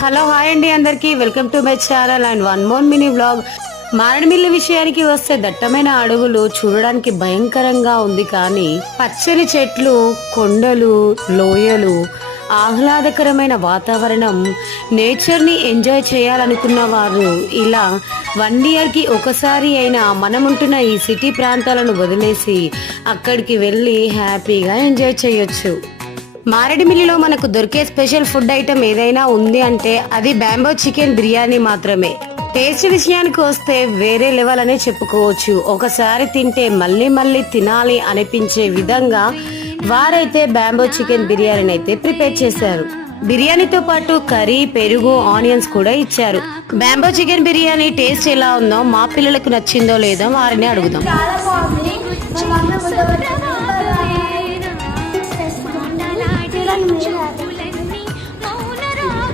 Hello hi అండి, అందరికీ welcome to my channel and one more mini vlog. Maredumilli విషయానికి వస్తే దట్టమైన అడవులు చూడడానికి భయంకరంగా ఉంది, కానీ పచ్చని చెట్లు, కొండలు, లోయలు, ఆహ్లాదకరమైన వాతావరణం, నేచర్ని ఎంజాయ్ చేయాలనుకున్న వారు ఇలా 1 ఇయర్కి ఒకసారి అయినా మనముంటున్న ఈ సిటీ ప్రాంతాలను వదిలేసి అక్కడికి వెళ్ళి హ్యాపీగా ఎంజాయ్ చేయొచ్చు. మారేడుమిల్లిలో మనకు దొరికే స్పెషల్ ఫుడ్ ఐటమ్ ఏదైనా ఉంది అంటే అది బ్యాంబో చికెన్ బిర్యానీ మాత్రమే. టేస్ట్ విషయానికి వస్తే వేరే లెవెల్ అనే చెప్పుకోవచ్చు. ఒకసారి తింటే మళ్ళీ మళ్ళీ తినాలి అనిపించే విధంగా వారైతే బ్యాంబో చికెన్ బిర్యానీని అయితే ప్రిపేర్ చేశారు. బిర్యానీతో పాటు కర్రీ, పెరుగు, ఆనియన్స్ కూడా ఇచ్చారు. బ్యాంబో చికెన్ బిర్యానీ టేస్ట్ ఎలా ఉందో, మా పిల్లలకు నచ్చిందో లేదో వారిని అడుగుదాం. చాలా బాగుంది.